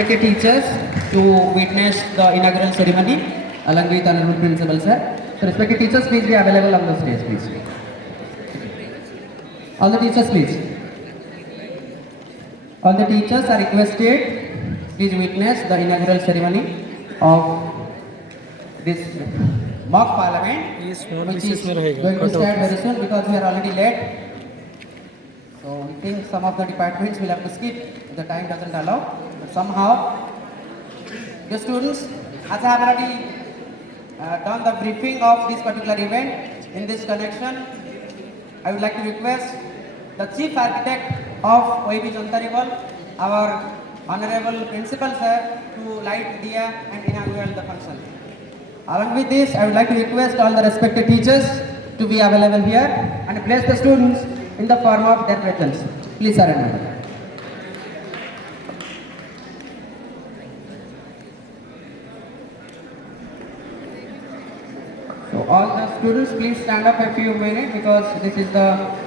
respected teachers to witness the inaugural ceremony along with honorable principal sir. So respected teachers, please be available on the stage, please. All the teachers, please. All the teachers are requested, please witness the inaugural ceremony of this mock parliament, which is going to start very soon because we are already late. So we think some of the departments will have to skip if the time doesn't allow. But somehow, the students, as I have already done the briefing of this particular event, in this connection, I would like to request the chief architect of OAB Jantaribal, our honorable principal sir, to light diya and inaugurate the function. Along with this, I would like to request all the respected teachers to be available here and bless the students in the form of their presence. Please surrender. So all the students, please stand up a few minutes because this is the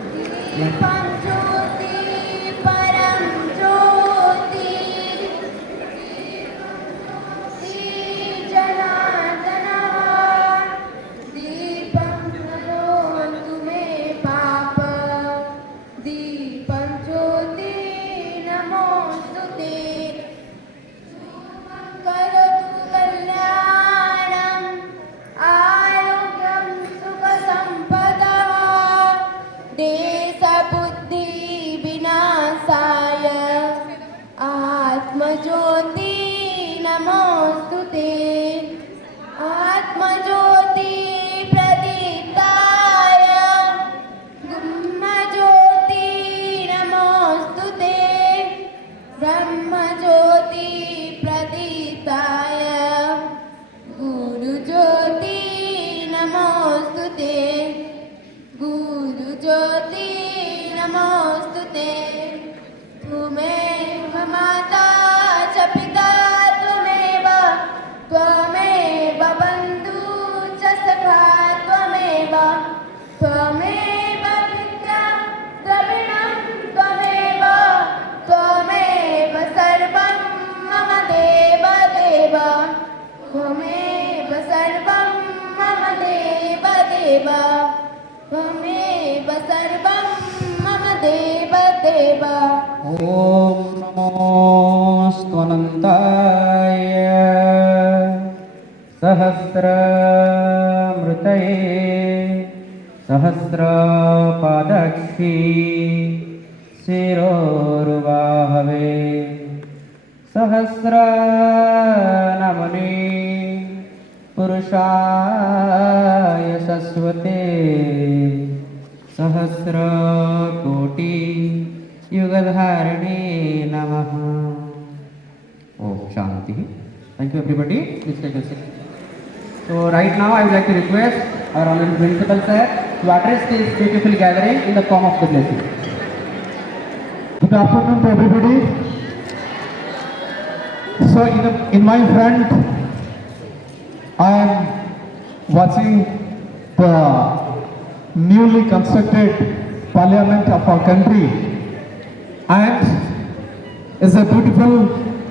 आत्मज्योति नमोस्तुते आत्मज्योति प्रदीप्ताय ब्रह्मज्योति नमोस्तुते ब्रह्मज्योति प्रदीप्ताय गुरुज्योति नमोस्तुते गुरुज्योति नमोस्तुते त्वमेव माता च पिता त्वमेव त्वमेव बन्धु च सखा त्वमेव त्वमेव विद्या द्रविणं त्वमेव त्वमेव सर्वं मम देव देव त्वमेव सर्वं मम देव देव त्वमेव सर्वं मम देव देव ॐ नमोऽस्त्वनन्ताय सहस्रमृतये सहस्रपादाक्षी शिरोरुबाहवे सहस्रनमने पुरुषाय शश्वते सहस्रकोटि युगधारिणे नमः. Om Shanti. Thank you everybody. Please take a seat. So right now I would like to request our honorable principal sir to address this beautiful gathering in the form of the blessing. Good afternoon to everybody. So in my front I am watching the newly constructed parliament of our country, and it's a beautiful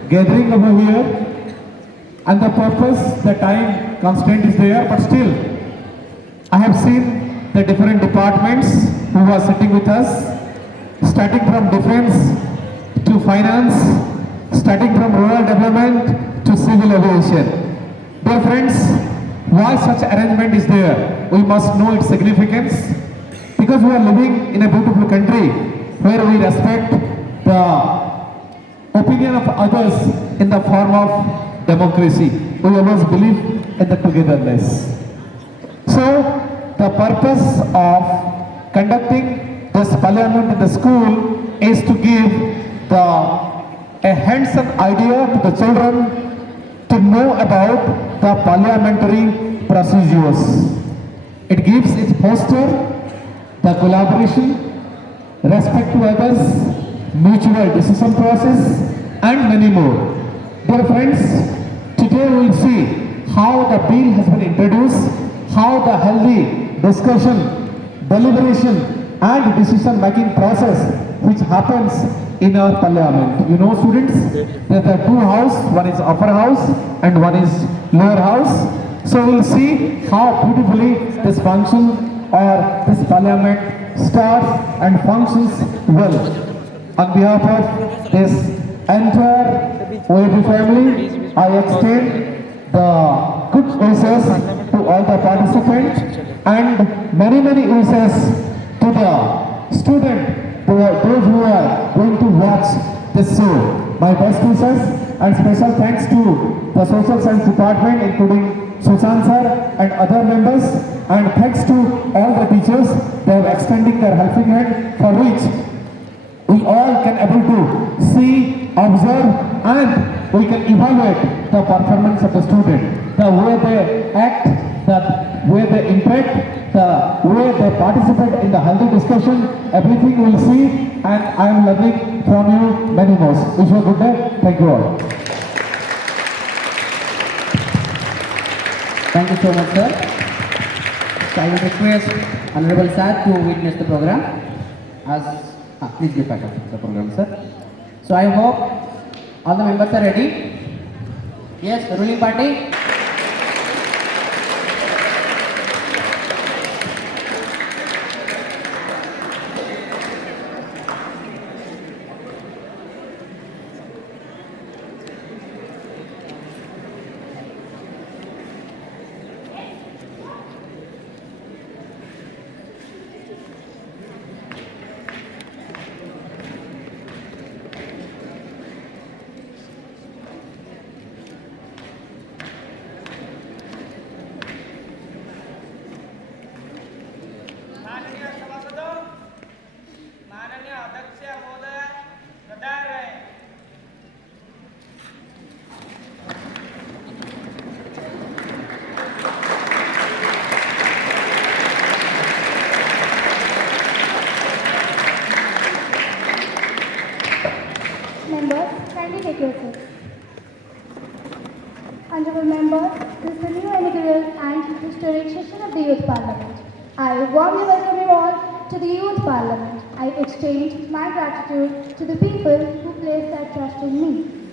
gathering over here, and the purpose, the time constraint is there, but still I have seen the different departments who are sitting with us, starting from defense to finance, starting from rural development to civil aviation. Dear friends, why such arrangement is there? We must know its significance, because we are living in a beautiful country where we respect the opinion of others in the form of democracy. We always believe in the togetherness. So the purpose of conducting this parliament in the school is to give a hands-on idea to the children to know about the parliamentary procedures. It gives its posture the collaboration, respect to others, mutual decision process, and many more. Dear friends, today we will see how the bill has been introduced, how the healthy discussion, deliberation, and decision-making process which happens in our parliament. You know, students, there are two houses, one is upper house and one is lower house. So we'll see how beautifully this function or this parliament starts and functions well. On behalf of this entire OAP family, I extend the good wishes to all the participants and many wishes to the student, to those who are going to watch this show. My best wishes and special thanks to the Social Science Department, including Sushant sir and other members, and thanks to all the teachers. They are extending their helping hand, for which we all can able to see, observe, and we can evaluate the performance of the student, the way they act, the way they interact, the way they participate in the healthy discussion. Everything we'll see, and I am learning from you many more. Wish you a good day. Thank you all. Thank you so much, sir. So I will request Honorable Sir to witness the program. Please be part of the program, sir. So I hope all the members are ready. Yes, the ruling party. माननीय सभासदों, माननीय अध्यक्ष महोदय, सदार रहे। Members, kindly take your seats. Honorable members, this is the new inaugural and historic session of the Youth Parliament. I warmly welcome you all to the Youth Parliament. I exchange my gratitude to the people who place their trust in me,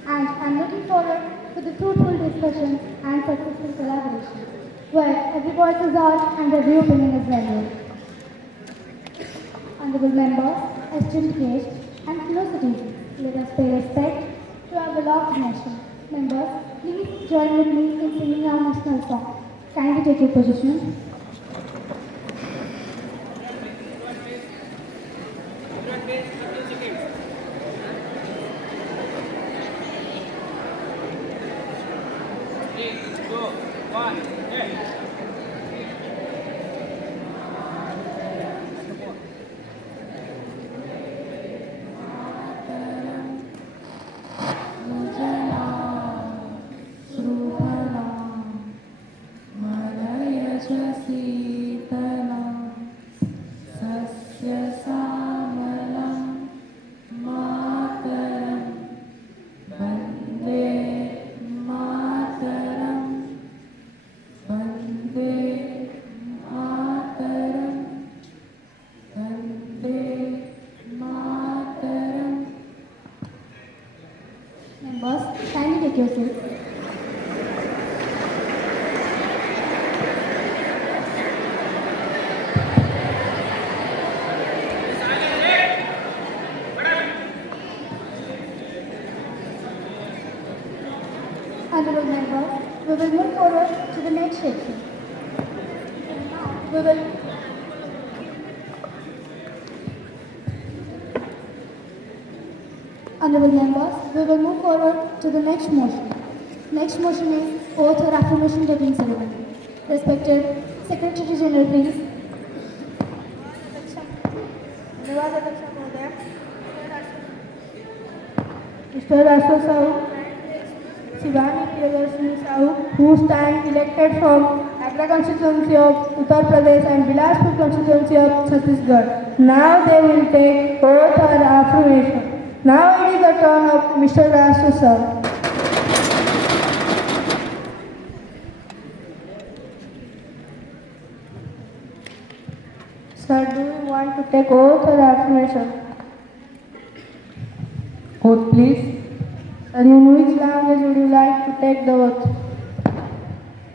and I am looking forward to the fruitful discussions and successful collaboration, where every voice is heard and every opinion is valued. Honorable members, esteemed guests, and fellow citizens, let us pay respect to our beloved nation. Members, please join with me in singing our national song. Kindly take your position. Members, kindly take your seats. Honorable members, we will move forward to the next section. We will Honorable members, we will move forward to the next motion. Next motion is oath or affirmation taking ceremony. Respected Secretary General, please. धन्यवाद अध्यक्ष महोदय। Mr. Rashtra Sahu, Shivani Priyadarshini Sahu, who stand elected from Agra constituency of Uttar Pradesh and Bilaspur constituency of Chhattisgarh. Now they will take oath or affirmation. Now it is the turn of Mr. Rashtra Sahu. Sir, do you want to take oath or affirmation? Oath, please. And in which language would you like to take the oath?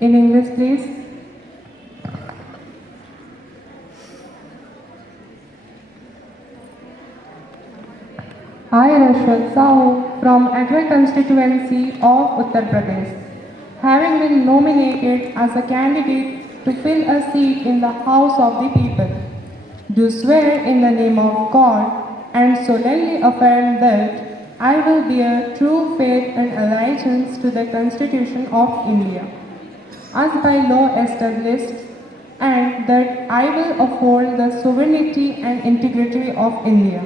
In English, please. I, Rashwat Sahu, from Agri constituency of Uttar Pradesh, having been nominated as a candidate to fill a seat in the House of the People, do swear in the name of God and solemnly affirm that I will bear true faith and allegiance to the Constitution of India, as by law established, and that I will uphold the sovereignty and integrity of India.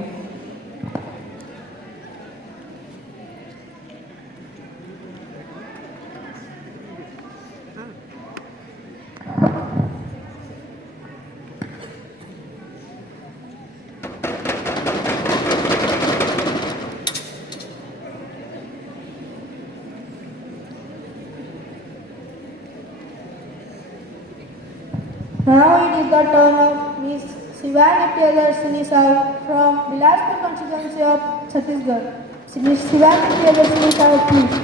Now it is the turn of Miss Shivani Priyadarshini Sahu from Bilaspur constituency of Chhattisgarh. Miss Shivani Priyadarshini Sahu, please.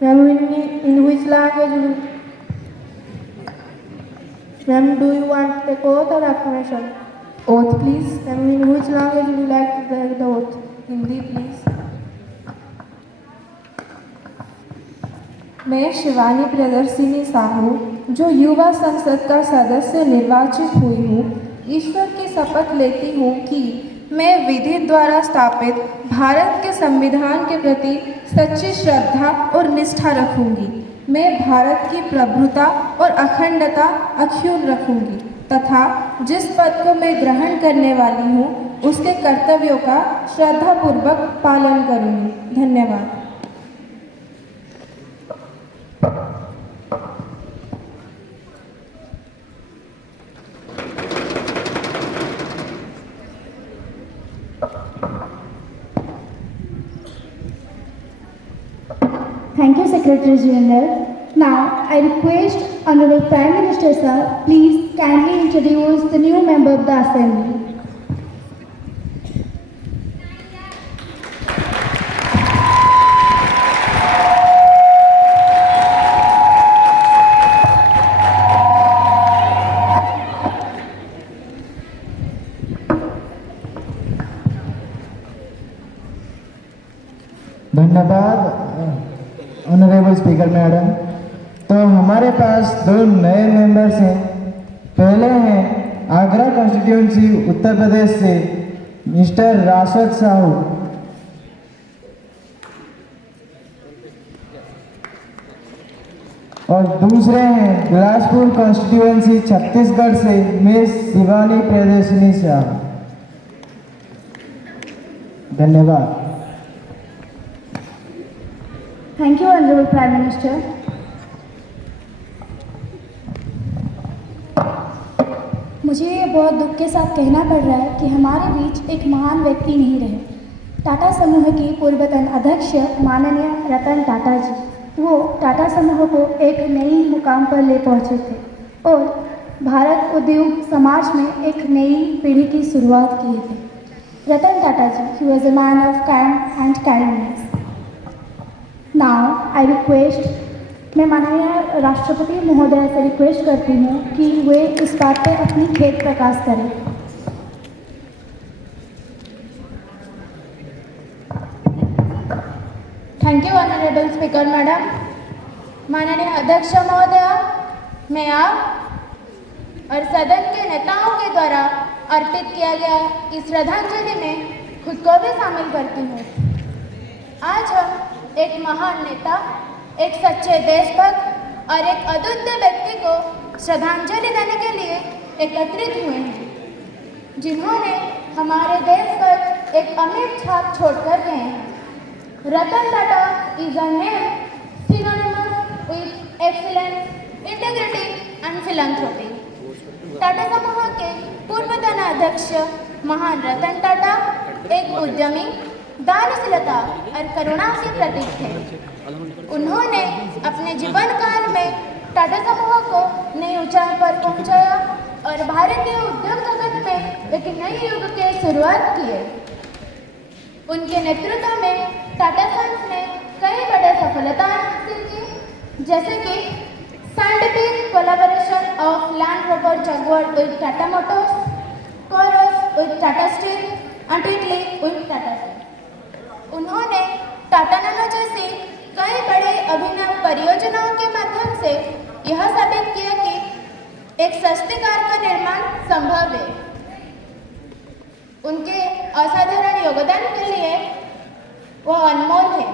Ma'am, in which language Ma'am, do you want to take oath or affirmation? Oath, please. Ma'am, in which language would you like to take the oath? Hindi, please. मैं शिवानी प्रियदर्शिनी साहू, जो युवा संसद का सदस्य निर्वाचित हुई हूँ, ईश्वर की शपथ लेती हूँ कि मैं विधि द्वारा स्थापित भारत के संविधान के प्रति सच्ची श्रद्धा और निष्ठा रखूंगी। मैं भारत की प्रभुता और अखंडता अक्षुण्ण रखूंगी तथा जिस पद को मैं ग्रहण करने वाली हूँ उसके कर्तव्यों का श्रद्धापूर्वक पालन करूंगी। धन्यवाद। Thank you, Secretary General. Now, I request Honorable Prime Minister Sir, please kindly introduce the new member of the Assembly. धन्यवाद ऑनरेबल स्पीकर मैडम। तो हमारे पास दो नए मेंबर्स हैं। पहले हैं आगरा कॉन्स्टिट्यूंसी उत्तर प्रदेश से मिस्टर राशद साहू, और दूसरे हैं बिलासपुर कॉन्स्टिट्यूंसी छत्तीसगढ़ से मिस शिवानी प्रियदर्शिनी साहू। धन्यवाद। Thank you, Honorable Prime Minister. मुझे ये बहुत दुख के साथ कहना पड़ रहा है कि हमारे बीच एक महान व्यक्ति नहीं रहे। टाटा समूह की पूर्वतन अध्यक्ष माननीय रतन टाटा जी, वो टाटा समूह को एक नई मुकाम पर ले पहुंचे थे और भारत उद्योग समाज में एक नई पीढ़ी की शुरुआत की थी। रतन टाटा जी, he was a man of calm and kindness. Now I request, मैं माननीय राष्ट्रपति महोदय से रिक्वेस्ट करती हूँ कि वे इस बात पर अपनी खेद प्रकाश करें। Thank you honourable speaker madam. माननीय अध्यक्ष महोदय, मैं आप और सदन के नेताओं के द्वारा अर्पित किया गया इस श्रद्धांजलि में खुद को भी शामिल करती हूँ। आज हम एक महान नेता, एक सच्चे देशभक्त और एक अद्वितीय व्यक्ति को श्रद्धांजलि देने के लिए एकत्रित हुए हैं, जिन्होंने हमारे देश पर एक अमिट छाप छोड़कर गए हैं। Ratan Tata is a name synonymous with excellence, integrity and philanthropy. Tata समूह के पूर्वतन अध्यक्ष महान रतन टाटा एक उद्यमी, दानशीलता और करुणा के प्रतीक थे। उन्होंने अपने जीवन काल में टाटा समूह को नई ऊंचाई पर पहुंचाया और भारतीय उद्योग जगत में एक नए युग की शुरुआत किए। उनके नेतृत्व में टाटा सन्स ने कई बड़े सफलताएं हासिल की, जैसे कि scientific collaboration of Land Rover Jaguar with Tata Motors, Corus with Tata Steel and Italy with Tata Steel. उन्होंने टाटा नैनो जैसी कई बड़े अभिनव परियोजनाओं के माध्यम से यह साबित किया कि एक सस्ती कार का निर्माण संभव है। उनके असाधारण योगदान के लिए वो अनमोल है।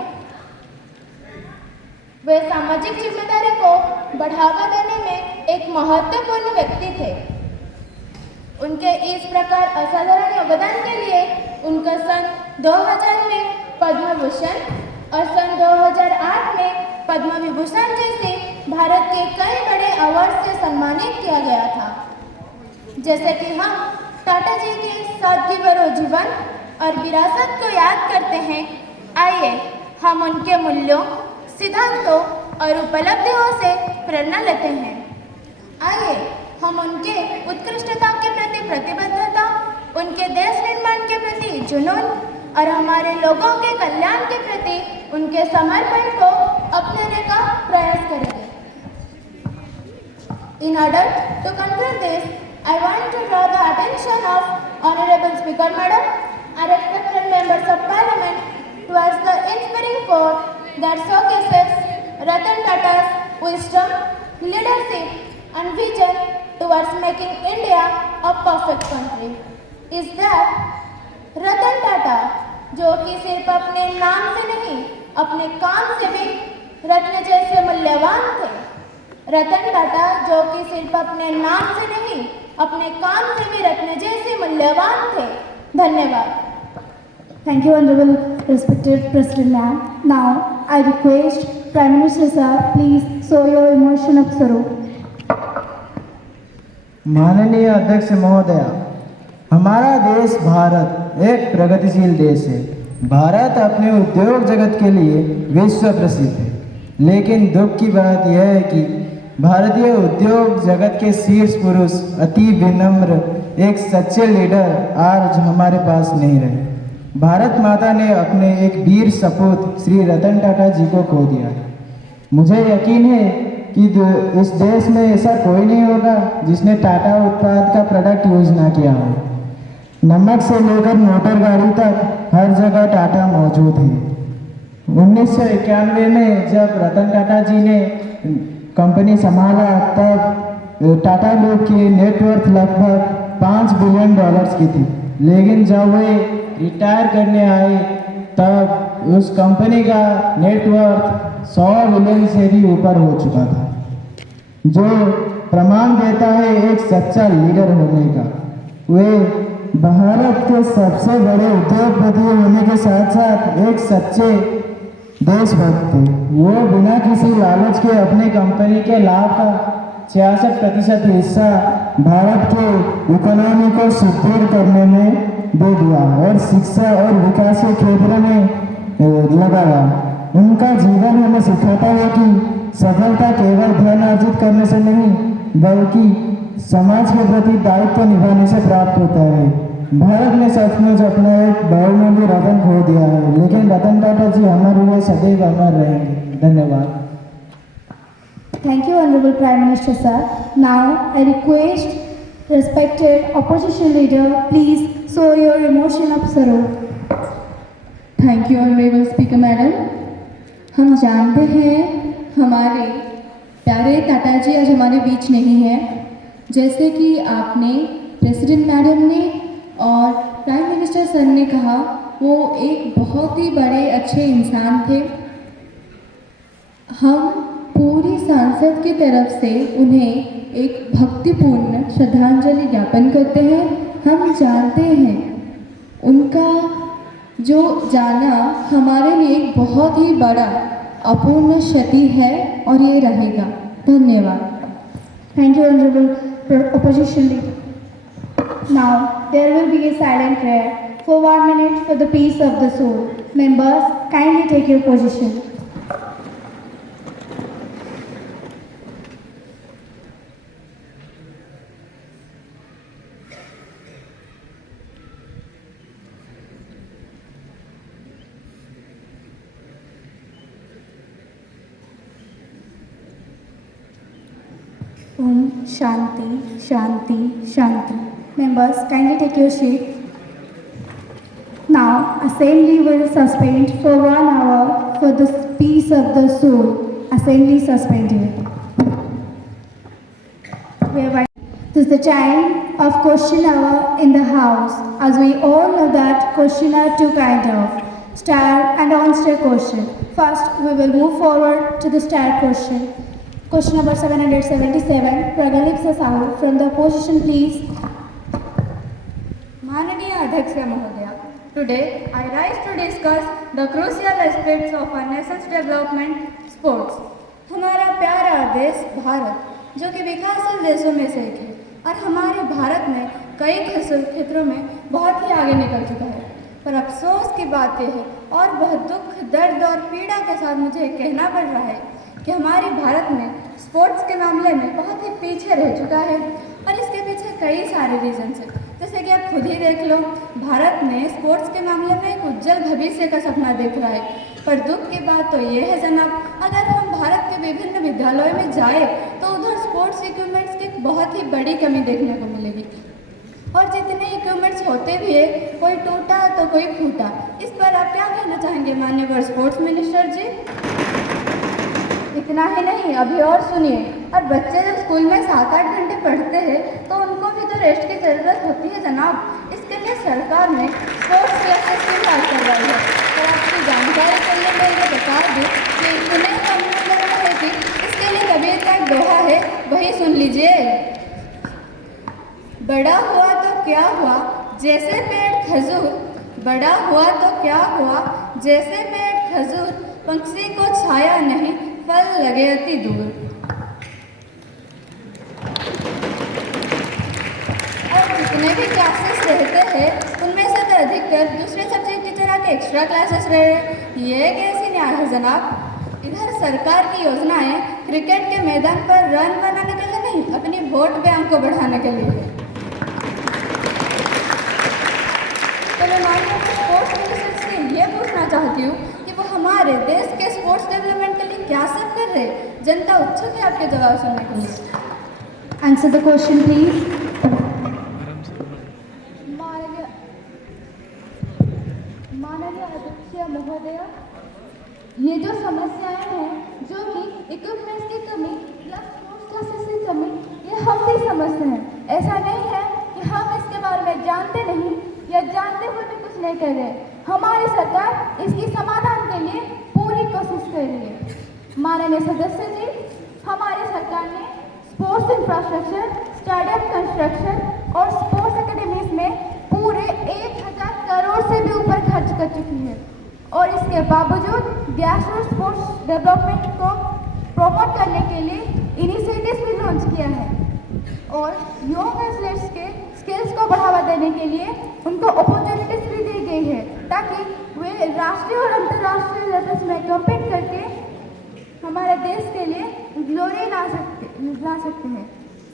वे सामाजिक जिम्मेदारी को बढ़ावा देने में एक महत्वपूर्ण व्यक्ति थे। उनके इस प्रकार असाधारण योगदान के लिए उनका सन 2000 में पद्म भूषण और सन 2008 में पद्म विभूषण जैसे भारत के कई बड़े अवार्ड से सम्मानित किया गया था। जैसे कि हम टाटा जी के सादगी भरे जीवन और विरासत को याद करते हैं, आइए हम उनके मूल्यों, सिद्धांतों और उपलब्धियों से प्रेरणा लेते हैं। आइए हम उनके उत्कृष्टता के प्रति प्रतिबद्धता, उनके देश निर्माण के प्रति जुनून और हमारे लोगों के कल्याण के प्रति उनके समर्पण को अपनाने का प्रयास करेंगे। In order to conclude this, I want to draw the attention of Honorable Speaker Madam and respected members of Parliament towards the inspiring quote that showcases Ratan Tata's wisdom, leadership and vision towards making India a perfect country. Is that Ratan Tata, जो कि सिर्फ अपने नाम से नहीं अपने काम से भी रत्न जैसे मूल्यवान थे। रतन टाटा जो कि सिर्फ अपने नाम से नहीं अपने काम से भी रत्न जैसे मूल्यवान थे। धन्यवाद। Thank you, Honorable respected President Ma'am. Now, I request Prime Minister Sir, please show your emotion of sorrow. माननीय अध्यक्ष महोदया, हमारा देश भारत एक प्रगतिशील देश है। भारत अपने उद्योग जगत के लिए विश्व प्रसिद्ध है, लेकिन दुख की बात यह है कि भारतीय उद्योग जगत के शीर्ष पुरुष, अति विनम्र, एक सच्चे लीडर आज हमारे पास नहीं रहे। भारत माता ने अपने एक वीर सपूत श्री रतन टाटा जी को खो दिया है। मुझे यकीन है कि इस देश में ऐसा कोई नहीं होगा जिसने टाटा उत्पाद का प्रोडक्ट यूज ना किया हो। नमक से लेकर मोटर गाड़ी तक हर जगह टाटा मौजूद है। 1991 में जब रतन टाटा जी ने कंपनी संभाला, तब टाटा ग्रुप की नेटवर्थ लगभग $5 बिलियन की थी, लेकिन जब वे रिटायर करने आए तब उस कंपनी का नेटवर्थ 100 बिलियन से भी ऊपर हो चुका था, जो प्रमाण देता है एक सच्चा लीडर होने का। वे भारत के सबसे बड़े उद्योगपति होने के साथ साथ एक सच्चे देशभक्त थे। वो बिना किसी लालच के अपने कंपनी के लाभ का 66% हिस्सा भारत के इकोनॉमी को सुदृढ़ करने में दे दिया और शिक्षा और विकास के क्षेत्र में लगाया। उनका जीवन हमें सिखाता है कि सफलता केवल धन अर्जित करने से नहीं बल्कि समाज के प्रति दायित्व निभाने से प्राप्त होता है। भारत ने सचमुच अपना एक बहुमूल्य रतन खो दिया है, लेकिन रतन टाटा जी हमारे लिए सदैव अमर रहेंगे। धन्यवाद। Thank you, Honorable Prime Minister Sir. Now, I request respected opposition leader, please show your emotion of sorrow. Thank you honourable speaker madam. हम जानते हैं हमारे प्यारे टाटा जी आज हमारे बीच नहीं हैं। जैसे कि आपने प्रेसिडेंट मैडम ने और प्राइम मिनिस्टर सर ने कहा, वो एक बहुत ही बड़े अच्छे इंसान थे। हम पूरी सांसद की तरफ से उन्हें एक भक्तिपूर्ण श्रद्धांजलि ज्ञापन करते हैं। हम जानते हैं उनका जो जाना हमारे लिए एक बहुत ही बड़ा अपूर्ण क्षति है और ये रहेगा। धन्यवाद। Thank you, Honorable opposition leader. Now, there will be a silent prayer for 1 minute for the peace of the soul. Members, kindly take your position. Om Shanti, Shanti, Shanti. Members, kindly take your seat. Now, Assembly will suspend for 1 hour for the peace of the soul. Assembly suspended. This is the time of question hour in the house. As we all know that question are two kind of, star and on-star question. First, we will move forward to the star question. Question number 777, Pragalip Sahu from the opposition, please. माननीय अध्यक्ष महोदय, today I rise to discuss the crucial aspects of our nation's development, sports. हमारा प्यारा देश भारत, जो कि विकासशील देशों में से एक है और हमारे भारत में कई क्षेत्रों में बहुत ही आगे निकल चुका है, पर अफसोस की बात यह है और बहुत दुख, दर्द और पीड़ा के साथ मुझे कहना पड़ रहा है कि हमारे भारत में स्पोर्ट्स के मामले में बहुत ही पीछे रह चुका है और इसके पीछे कई सारे रीजन्स हैं। जैसे कि आप खुद ही देख लो, भारत में स्पोर्ट्स के मामले में एक उज्जवल भविष्य का सपना देख रहा है, पर दुख की बात तो ये है जनाब, अगर हम भारत के विभिन्न विद्यालयों में जाए तो उधर स्पोर्ट्स इक्विपमेंट्स की बहुत ही बड़ी कमी देखने को मिलेगी और जितने इक्विपमेंट्स होते भी है, कोई टूटा तो कोई फूटा। इस पर आप क्या कहना चाहेंगे माननीय स्पोर्ट्स मिनिस्टर जी? इतना ही नहीं, अभी और सुनिए, और बच्चे जब स्कूल में 7-8 घंटे पढ़ते हैं तो उनको भी तो रेस्ट की ज़रूरत होती है जनाब। इसके लिए सरकार ने स्पोर्ट्स क्लासेस की बात करवाई है, तो आपकी जानकारी के लिए मैं ये बता दूँ कि सुने का मतलब है कि इसके लिए कबीर का एक दोहा है, वही सुन लीजिए। बड़ा हुआ तो क्या हुआ जैसे पेड़ खजूर, बड़ा हुआ तो क्या हुआ जैसे पेड़ खजूर, पंछी को छाया नहीं फल लगे अति दूर। और जितने भी क्लासेस रहते हैं उनमें से तो अधिकतर दूसरे सब्जेक्ट की तरह के एक्स्ट्रा क्लासेस रहे हैं। ये कैसी न्याय है जनाब? इधर सरकार की योजनाएं क्रिकेट के मैदान पर रन बनाने के लिए नहीं, अपनी वोट बैंक को बढ़ाने के लिए है। तो मैं माननीय स्पोर्ट्स मिनिस्टर से ये पूछना चाहती हूँ कि वो हमारे देश के स्पोर्ट्स डेवलपमेंट के लिए क्या सब कर रहे हैं? जनता उत्सुक है आपके जवाब सुनने के लिए। Answer the question, please. माननीय अध्यक्ष महोदय, ये जो समस्याएं हैं, जो कि इक्विपमेंट्स की कमी या स्पोर्ट्स क्लासेस की कमी, ये हम भी समझते हैं। ऐसा नहीं है कि हम इसके बारे में जानते नहीं या जानते हुए भी कुछ नहीं कर रहे। हमारी सरकार इसकी समाधान के लिए पूरी कोशिश कर रही है। माननीय सदस्य जी, हमारी सरकार ने स्पोर्ट्स इंफ्रास्ट्रक्चर, स्टेडियम कंस्ट्रक्शन और स्पोर्ट्स एकेडमीज में पूरे 1000 करोड़ से भी ऊपर खर्च कर चुकी है और इसके बावजूद ग्रासरूट स्पोर्ट्स डेवलपमेंट को प्रमोट करने के लिए इनिशिएटिव्स भी लॉन्च किया है और यंग एथलीट्स के स्किल्स को बढ़ावा देने के लिए उनको अपॉर्चुनिटीज भी दी गई है ताकि वे राष्ट्रीय और अंतर्राष्ट्रीय लेवल्स में कम्पीट करके हमारे देश के लिए ग्लोरी ला सकते हैं।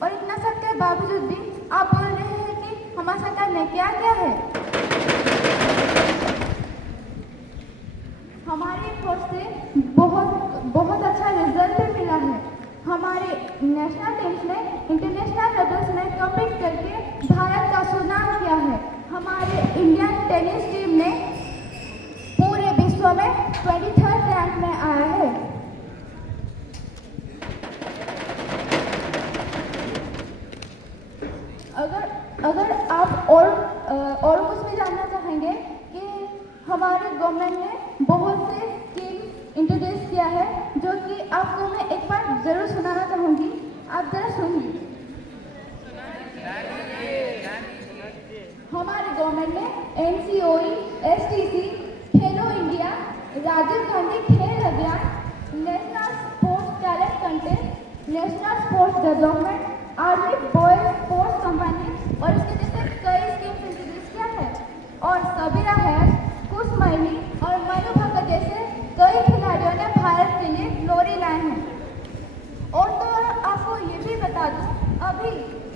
और इतना सब के बावजूद भी आप बोल रहे हैं कि हमारी सरकार ने क्या किया है। हमारी फोर्स से बहुत अच्छा रिजल्ट भी मिला है। हमारे नेशनल टीम्स ने इंटरनेशनल लेवल्स में कम्पीट करके भारत का सुनाम किया है। हमारे इंडियन टेनिस टीम ने पूरे विश्व में 23rd रैंक में आया है। अगर आप और कुछ भी जानना चाहेंगे कि हमारे गवर्नमेंट ने बहुत से स्कीम इंट्रोड्यूस किया है जो कि आपको मैं एक बार ज़रूर सुनाना चाहूँगी, आप ज़रा सुनिए। हमारे गवर्नमेंट ने NCOE, STC, खेलो इंडिया, राजीव गांधी खेल अभियान, national sports talent contest, national sports development, army boys sports company और इसके जैसे कई स्कीम्स इंट्रोड्यूस किया है और सबीरा है, कुछ मैनी और मनु भगत जैसे कई खिलाड़ियों ने भारत के लिए ग्लोरी लाए हैं। और तो आपको ये भी बता दूं, अभी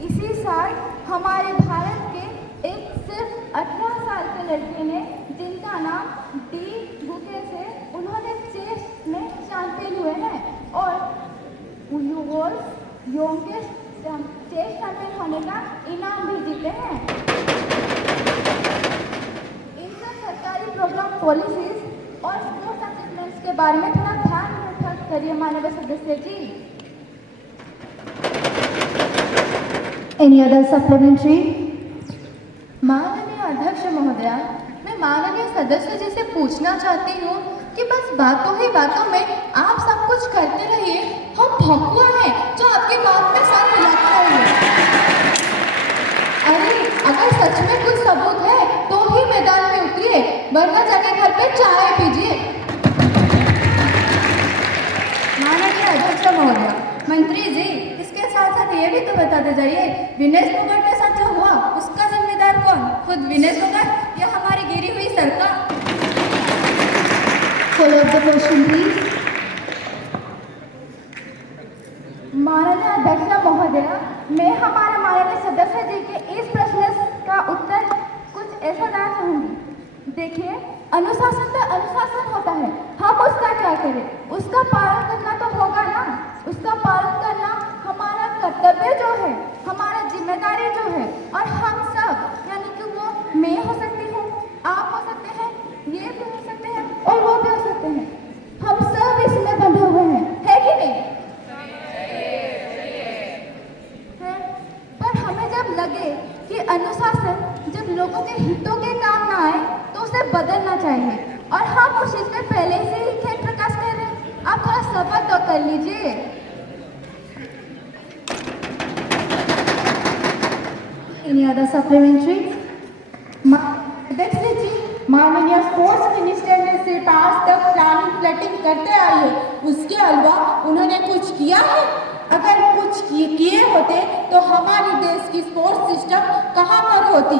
इसी साल हमारे भारत के एक सिर्फ 18 साल के लड़के ने जिनका नाम डी गुकेश है, उन्होंने चेस में चैंपियन हुए हैं और यंगेस्ट हैं। इन सब सरकारी प्रोग्राम पॉलिसीज और स्पोर्ट्स अचीवमेंट्स के बारे में थोड़ा ध्यान रखा करिए माननीय सदस्य जी। Any other supplementary? माननीय अध्यक्ष महोदया, मैं माननीय सदस्य जी से पूछना चाहती हूँ कि बस बातों ही बातों में आप सब कुछ करते रहिए, हम भकुआ हैं जो आपकी बात में सर हिलाते रहिए। अरे अगर सच में कुछ सबूत है तो ही मैदान में उतरिए, वरना जाके घर पे चाय पीजिए। माननीय अध्यक्ष महोदया, मंत्री जी इसके साथ साथ ये भी तो बताते जाइए, विनेश फोगाट के साथ जो हुआ उसका जिम्मेदार कौन? खुद विनेश फोगाट या हमारी गिरी हुई सरकार? Follow up the question, please. माननीय अध्यक्ष महोदया, मैं हमारे माननीय सदस्य जी के इस प्रश्न का उत्तर कुछ ऐसा देना चाहूँगी। देखिए, अनुशासन तो अनुशासन होता है, हम उसका क्या करें? उसका पालन करना तो होगा ना। उसका पालन करना हमारा कर्तव्य जो है, हमारा जिम्मेदारी जो है, और हम सब यानी कि वो मैं हो सकती हूँ, आप हो सकते हैं, ये भी हो सकते हैं और वो भी हो सकते हैं, हम सब इसमें बंधे हुए हैं, है कि नहीं? है? पर हमें जब लगे कि अनुशासन जब लोगों के हितों के काम ना आए तो उसे बदलना चाहिए, और हम उस चीज में पहले से ही खेत प्रकाश कर रहे हैं। आप थोड़ा सब्र तो कर लीजिए। Any other supplementary? अध्यक्ष जी, माननीय स्पोर्ट्स मिनिस्टर ने सिर्फ आज तक प्लानिंग प्लेटिंग करते आए हैं, उसके अलावा उन्होंने कुछ किया है? अगर कुछ किए होते तो हमारी देश की स्पोर्ट्स सिस्टम कहाँ पर होती?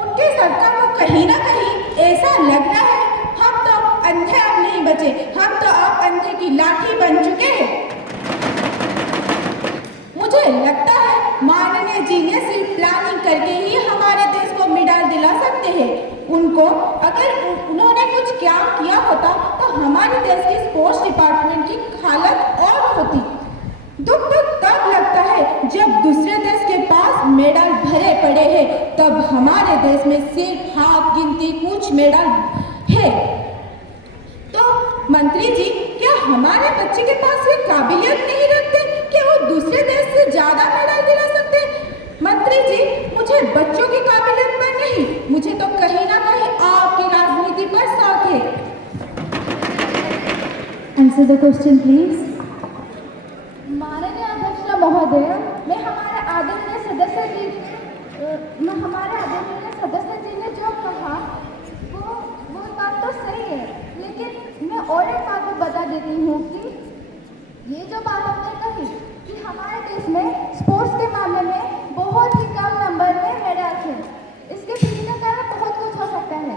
उनकी सरकार को कहीं ना कहीं ऐसा लग रहा है हम तो अंधे अब नहीं बचे, हम तो अब अंधे की लाठी बन चुके हैं। मुझे लगता है माननीय जी ने सिर्फ प्लानिंग करके ही हमारे देश को मेडल दिला सकते हैं। उनको अगर उन्होंने कुछ क्या किया होता तो हमारे देश की स्पोर्ट्स डिपार्टमेंट की हालत और होती। दुख तो तब लगता है जब दूसरे देश के पास मेडल भरे पड़े हैं, तब हमारे देश में सिर्फ हाथ गिनती कुछ मेडल है। तो मंत्री जी, क्या हमारे बच्चे के पास ये काबिलियत नहीं रखते कि वो दूसरे देश से ज्यादा मेडल दिला सकते? मंत्री जी, मुझे बच्चों की काबिलियत पर नहीं, मुझे तो कहीं ना कहीं आपकी राजनीति पर शक है। Answer the question, please. माननीय अध्यक्ष महोदय, मैं हमारे आदरणीय सदस्य जी ने जो कहा वो बात तो सही है, लेकिन मैं और एक बात को बता देती हूँ कि ये जो बात आपने कही कि हमारे देश में स्पोर्ट्स के मामले में बहुत ही कम नंबर में मेडल्स हैं, इसके पीछे का कारण बहुत कुछ हो सकता है।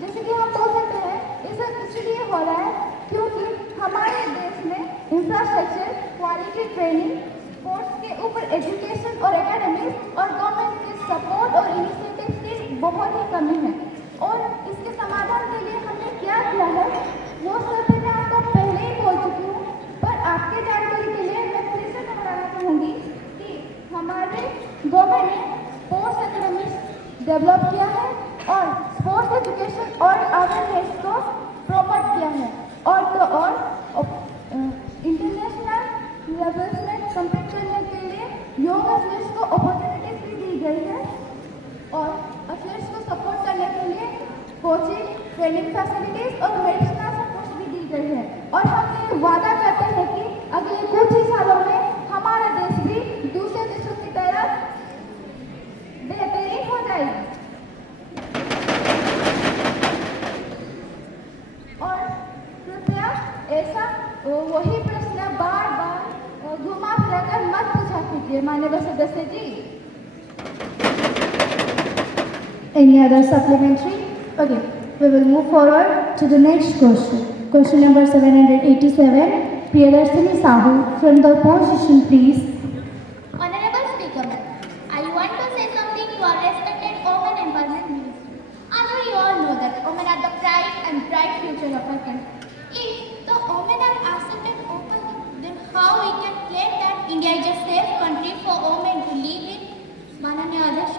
जैसे कि हम बोल सकते हैं ऐसा इसलिए हो रहा है क्योंकि हमारे देश में इंफ्रास्ट्रक्चर, क्वालिटी ट्रेनिंग, स्पोर्ट्स के ऊपर एजुकेशन और एकेडमीज और गवर्नमेंट के सपोर्ट और इनिशिएटिव की बहुत ही कमी है। और इसके समाधान के लिए हमने क्या किया है वो सब मैं आपको पहले ही बोल चुकी हूँ, पर आपके जानकारी के लिए मैं फिर से दोहराना चाहूँगी कि हमारे गवर्नमेंट ने स्पोर्ट्स एकेडमीज डेवलप किया है और स्पोर्ट्स एजुकेशन और अवेयरनेस को प्रमोट किया है, और तो और इंटरनेशनल लेवल्स में कम्पीट करने के लिए योगा एथलीट्स को अपॉर्चुनिटीज भी दी गई है, और एथलीट्स को सपोर्ट करने के लिए कोचिंग, ट्रेनिंग फैसिलिटीज और मेडिसिनल सपोर्ट भी दी गई है। और हम ये वादा करते हैं कि अगले कुछ ही सालों में हमारा देश भी दूसरे देशों की तरह बेहतरीन हो जाएगी। और कृपया ऐसा वही प्रश्न बार बार घुमा फिराकर मत पूछा कीजिए माननीय सदस्य जी। Any other supplementary? Okay, we will move forward to the next question. Question number 787. Priyadarsini Sahu from the opposition, please. Honorable Speaker, I want to say something to our respected Women Empowerment Minister. I know you all know that women are the pride and bright future of our country. If the women are accepted openly, then how we can claim that India is a safe country for women to live in? माननीय अध्यक्ष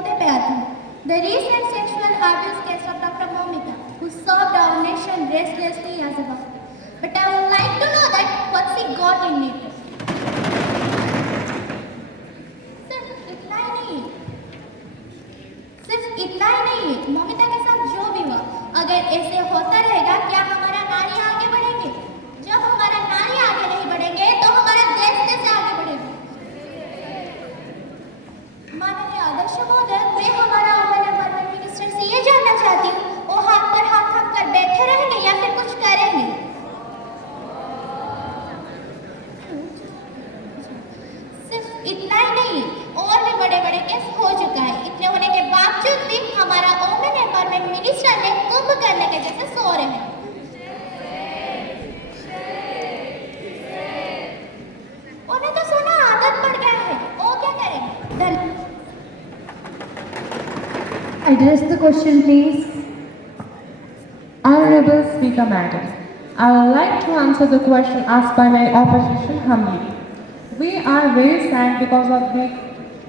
मुद्दे पे आती हूँ. The recent sexual abuse case of Dr. Momita, who served our nation restlessly as a buffet. But I would like to know that what she got in it. सिर्फ इतना ही नहीं, मोमिता के साथ जो भी हुआ, अगर ऐसे होता रहेगा, क्या हमारा नारी आगे बढ़ेंगे? जब हमारा नारी आगे नहीं बढ़ेंगे, तो हमारा देश कैसे आगे बढ़ेगा? माननीय अध्यक्ष महोदय, मैं हमारा वुमेन एम्पावरमेंट मिनिस्टर से ये जानना चाहती हूँ, वो हाथ पर हाथ रख कर बैठे रहेंगे या फिर कुछ करेंगे? सिर्फ इतना ही नहीं, और भी बड़े-बड़े केस हो चुका है. इतने होने के बावजूद भी हमारा वुमेन एम्पावरमेंट मिनिस्टर ने कुंभ करने के जैसे सो रहे हैं. उन्हें तो सोना आदत पड़ गया है, वो क्या करेंगे? Address the question, please. Honorable Speaker Madam, I would like to answer the question asked by my opposition humbly. We are very sad because of the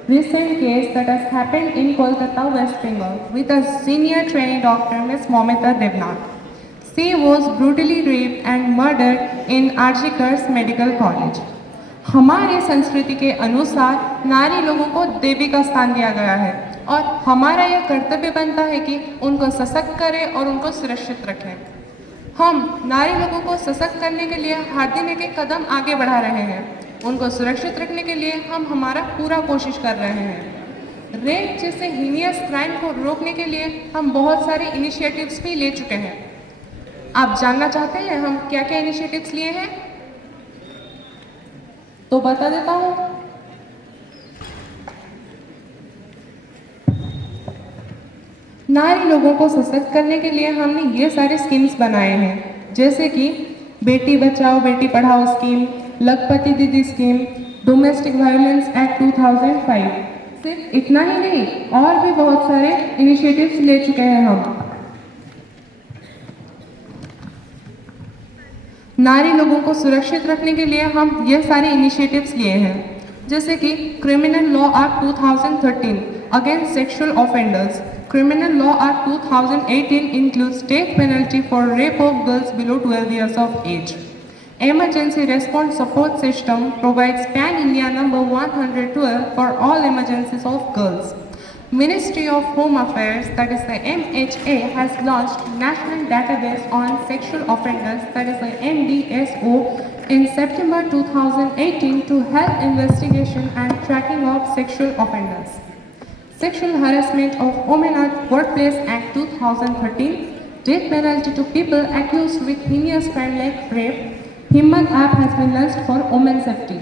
recent case that has happened in Kolkata, West Bengal, with a senior trainee doctor, Ms. Momita Devnath. She was brutally raped and murdered in R.G. Kars Medical College. हमारी संस्कृति के अनुसार नारी लोगों को देवी का स्थान दिया गया है और हमारा यह कर्तव्य बनता है कि उनको सशक्त करें और उनको सुरक्षित रखें. हम नारी लोगों को सशक्त करने के लिए हर दिन एक कदम आगे बढ़ा रहे हैं. उनको सुरक्षित रखने के लिए हम हमारा पूरा कोशिश कर रहे हैं. रेप जैसे हीनियस क्राइम को रोकने के लिए हम बहुत सारे इनिशिएटिव्स भी ले चुके हैं. आप जानना चाहते हैं हम क्या क्या इनिशिएटिव्स लिए हैं? तो बता देता हूँ. नारी लोगों को सशक्त करने के लिए हमने ये सारे स्कीम्स बनाए हैं, जैसे कि बेटी बचाओ बेटी पढ़ाओ स्कीम, लखपति दीदी स्कीम, डोमेस्टिक वायलेंस एक्ट 2005. सिर्फ इतना ही नहीं, और भी बहुत सारे इनिशिएटिव्स ले चुके हैं हम. नारी लोगों को सुरक्षित रखने के लिए हम ये सारे इनिशिएटिव्स लिए हैं, जैसे कि criminal law act 2013 against sexual offenders. Criminal Law Act 2018 includes death penalty for rape of girls below 12 years of age. Emergency Response Support System provides Pan-India number 112 for all emergencies of girls. Ministry of Home Affairs, that is the MHA, has launched National Database on Sexual Offenders, that is the NDSO, in September 2018 to help investigation and tracking of sexual offenders. Sexual Harassment of Women at Workplace Act 2013, death penalty to people accused with heinous crime like rape. Himmat app has been launched for women's safety.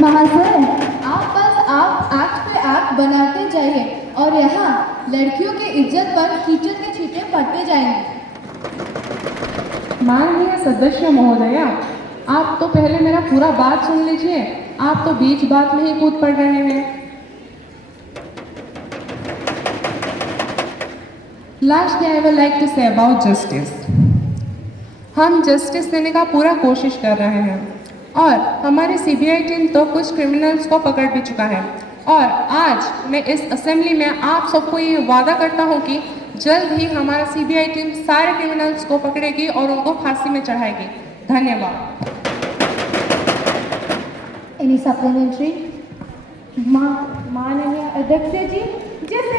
महाशय, आप बस आप act पे act बनाते जाइए और यहाँ लड़कियों की इज्जत पर कीचड़ के छींटे पड़ते जाएंगे. माननीय सदस्य महोदया, आप तो पहले मेरा पूरा बात सुन लीजिए. आप तो बीच बात में ही कूद पड़ रहे हैं. Lastly, I would like to say about justice. हम जस्टिस देने का पूरा कोशिश कर रहे हैं और हमारी सीबीआई टीम तो कुछ क्रिमिनल्स को पकड़ भी चुका है. और आज मैं इस असेंबली में आप सबको ये वादा करता हूँ कि जल्द ही हमारा सीबीआई टीम सारे क्रिमिनल्स को पकड़ेगी और उनको फांसी में चढ़ाएगी. धन्यवाद. Any supplementary? माननीय अध्यक्ष जी, जैसे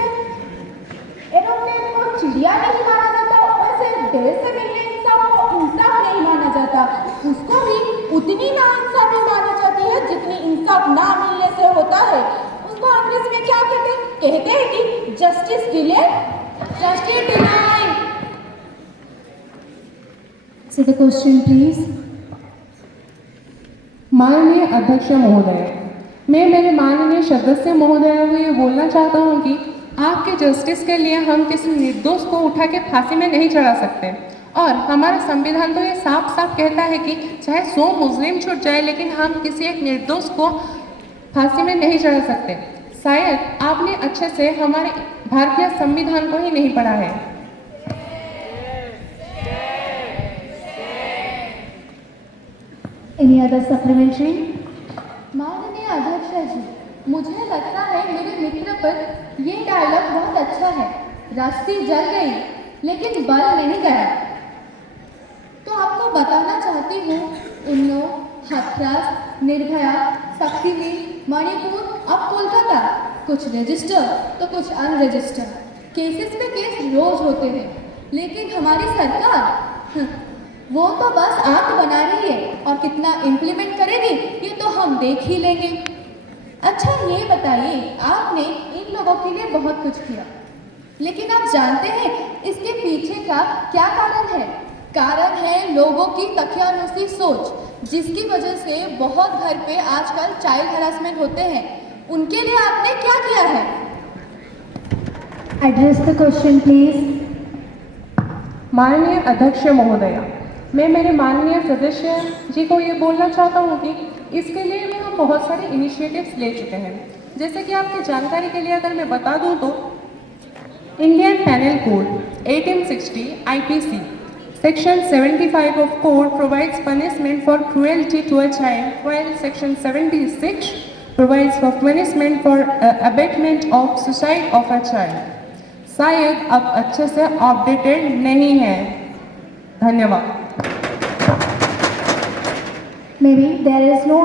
एरोप्लेन को चिड़िया नहीं माना जाता, वैसे देश से मिलने इंसान को इंसाफ नहीं माना जाता. उसको भी उतनी नाइंसाफी मानी जाती है जितनी इंसाफ ना मिलने से होता है. उसको अंग्रेजी में क्या कहते हैं कि justice delayed, justice denied. So the question, please. माननीय अध्यक्ष महोदय, मैं मेरे माननीय सदस्य महोदय को ये बोलना चाहता हूँ कि आपके जस्टिस के लिए हम किसी निर्दोष को उठा के फांसी में नहीं चढ़ा सकते. और हमारा संविधान तो ये साफ साफ कहता है कि चाहे 100 मुस्लिम छूट जाए, लेकिन हम किसी एक निर्दोष को फांसी में नहीं चढ़ा सकते. शायद आपने अच्छे से हमारे भारतीय संविधान को ही नहीं पढ़ा है. Any other supplementary? माननीय अध्यक्ष जी, मुझे लगता है मेरे मित्र पर ये डायलॉग बहुत अच्छा है। रस्सी जल गई लेकिन बल नहीं गया। तो आपको बताना चाहती हूँ, उन्नो, हाथरस, निर्भया, शक्तिनी, मणिपुर, अब कोलकाता, कुछ रजिस्टर तो कुछ अनरजिस्टर केसेस पे केस रोज होते हैं। लेकिन हमारी सरकार वो तो बस एक्ट बना रही है और कितना इम्प्लीमेंट करेगी ये तो हम देख ही लेंगे। अच्छा ये बताइए, आपने इन लोगों के लिए बहुत कुछ किया, लेकिन आप जानते हैं इसके पीछे का क्या कारण है? कारण है लोगों की तकियानुसी सोच, जिसकी वजह से बहुत घर पे आजकल चाइल्ड हरासमेंट होते हैं। उनके लिए आपने क्या किया है? Address the question, please. माननीय अध्यक्ष महोदया, मैं मेरे माननीय सदस्य जी को ये बोलना चाहता हूँ कि इसके लिए भी हम बहुत सारे इनिशिएटिव्स ले चुके हैं। जैसे कि आपकी जानकारी के लिए अगर मैं बता दूँ तो Indian penal code 1860 IPC Section 75 of Code provides punishment for cruelty to a child, while Section 76 provides for punishment for abatement of suicide of a child. शायद अब अच्छे से अपडेटेड नहीं है। धन्यवाद। Maybe there is no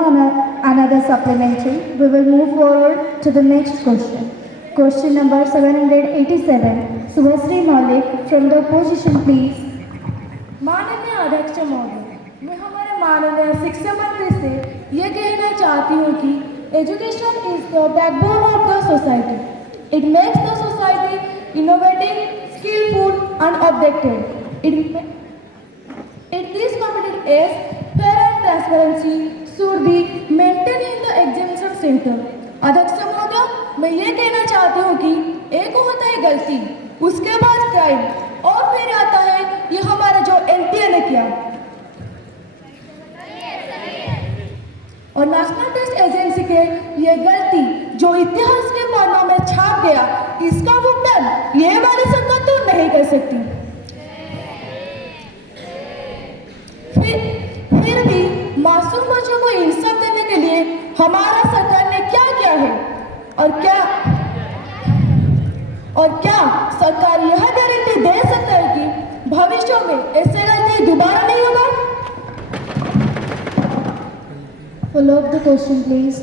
another supplementary. We will move forward to the next question. Question number 787. Subhasri Malik from the opposition, please. माननीय अध्यक्ष महोदय, मैं हमारे माननीय शिक्षा मंत्री से ये कहना चाहती हूँ कि education is the backbone of the society. It makes the society innovative, skillful and updated. In this competitive age, fair and transparency should be maintained in the examination center. अध्यक्ष महोदय, मैं ये कहना चाहती हूँ कि एक होता है गलती, उसके बाद क्राइम, और फिर आता है ये हमारा जो एनटीए ने किया। और नेशनल टेस्ट एजेंसी के ये गलती जो इतिहास के पन्नों में छाप गया, इसका भुगतान ये वाली सरकार तो नहीं कर सकती। फिर भी मासूम बच्चों को इंसाफ देने के लिए हमारा सरकार ने क्या किया है? और क्या सरकार यह गारंटी दे सकता है कि भविष्य में ऐसे गलती दोबारा नहीं होगा? Follow up the question, please.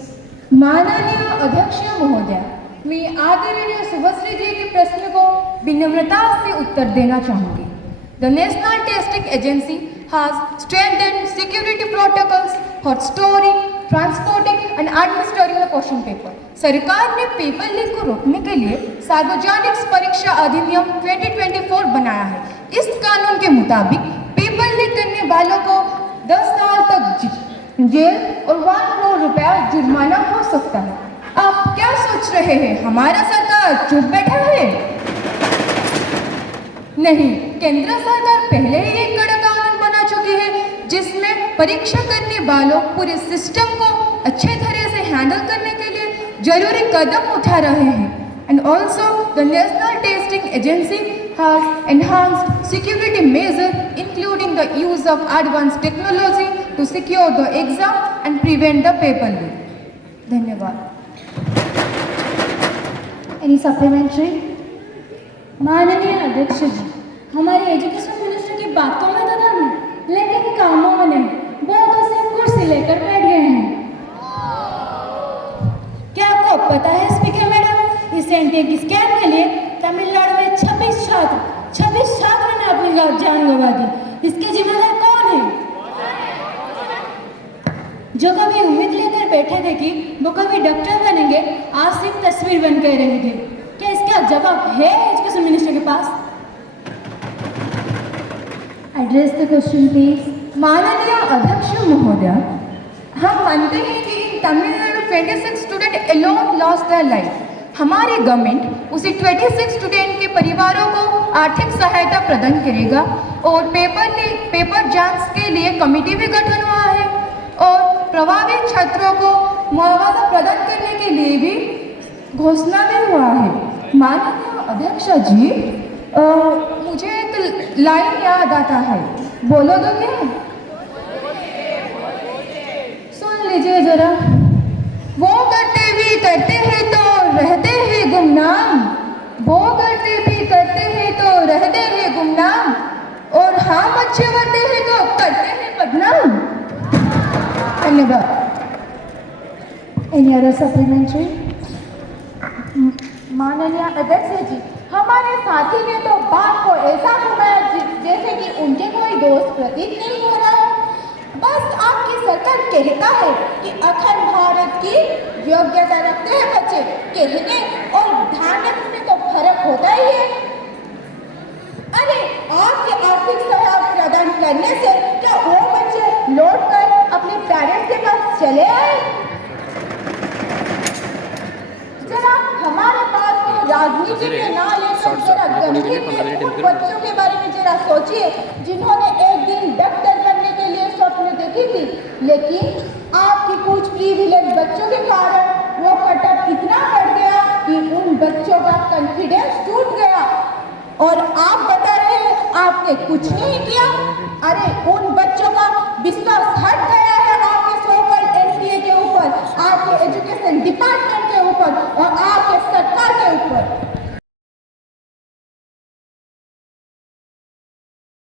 माननीय अध्यक्ष महोदय, मैं आदरणीय सुभश्री जी के प्रश्न को विनम्रता से उत्तर देना चाहूँगी। The National Testing Agency has strengthened security protocols for storing, transporting and administering the question paper. सरकार ने पेपर लीक को रोकने के लिए सार्वजनिक परीक्षा अधिनियम 2024 बनाया है। इस कानून के मुताबिक पेपर लीक करने वालों को 10 साल तक जेल और 1 करोड़ रुपया जुर्माना हो सकता है। आप क्या सोच रहे हैं, हमारा सरकार चुप बैठा है? नहीं, केंद्र सरकार पहले ही एक कड़क कानून बना चुकी है, जिसमें परीक्षा करने वालों पूरे सिस्टम को अच्छे तरह से हैंडल करने के लिए जरूरी कदम उठा रहे हैं। And also the national testing agency has enhanced security measures including the use of advanced technology to secure the exam and prevent the paper leak. धन्यवाद। Any supplementary? माननीय अध्यक्ष जी, हमारे एजुकेशन मिनिस्टर की बातों में तो दम है, लेकिन कामों में नहीं। वो तो सिर्फ कुर्सी लेकर बैठ गए हैं। क्या आपको पता है स्पीकर मैडम, इस एनटीए स्कैम के लिए तमिलनाडु में 26 छात्रों ने अपनी जान गंवा दी। इसके जिम्मेदार कौन है? जो कभी उम्मीद लेकर बैठे थे कि वो कभी डॉक्टर बनेंगे, आज सिर्फ तस्वीर बनकर रहेंगे। क्या इसका जवाब है एजुकेशन मिनिस्टर के पास? Address the question, please. माननीय अध्यक्ष महोदय, हम मानते हैं कि in Tamil Nadu 26 student alone lost their life. हमारी गवर्नमेंट उसी 26 स्टूडेंट के परिवारों को आर्थिक सहायता प्रदान करेगा और पेपर जांच के लिए कमेटी भी गठन हुआ है और प्रभावित छात्रों को मुआवजा प्रदान करने के लिए भी घोषणा भी हुआ है। माननीय अध्यक्ष जी, मुझे एक लाइन याद आता है, बोलो दोगे? सुन लीजिए जरा। वो करते हैं तो रहते हैं गुमनाम, वो करते हैं तो रहते हैं गुमनाम, और हम अच्छे बनते हैं तो करते हैं बदनाम। धन्यवाद। Any other supplementary? माननीय अध्यक्ष जी, हमारे साथी ने तो बात को ऐसा घुमाया जैसे कि उनके कोई दोस्त प्रतीत नहीं हो रहा है। बस आपकी सरकार कहता है कि अखंड भारत की योग्यता रखते हैं बच्चे, कहने और ढांढने में तो फर्क होता ही है। अरे आपके आर्थिक सहयोग प्रदान करने से क्या वो बच्चे लौट कर अपने पेरेंट्स के पास चले आए? जरा हमारे पास तो राजनीति में ना लेकर जरा गंभीर में उन बच्चों के बारे में जरा सोचिए जिन्होंने एक दिन डॉक्टर बनने के लिए स्वप्न देखी थी, लेकिन आपकी कुछ प्रिविलेज बच्चों के कारण वो कटअप इतना बढ़ गया कि उन बच्चों का कॉन्फिडेंस टूट गया। और आप बता रहे हैं आपने कुछ नहीं किया। अरे उन बच्चों का विश्वास हट गया है आपके सो कॉल्ड एनटीए के ऊपर, आपके एजुकेशन डिपार्टमेंट के ऊपर और आपके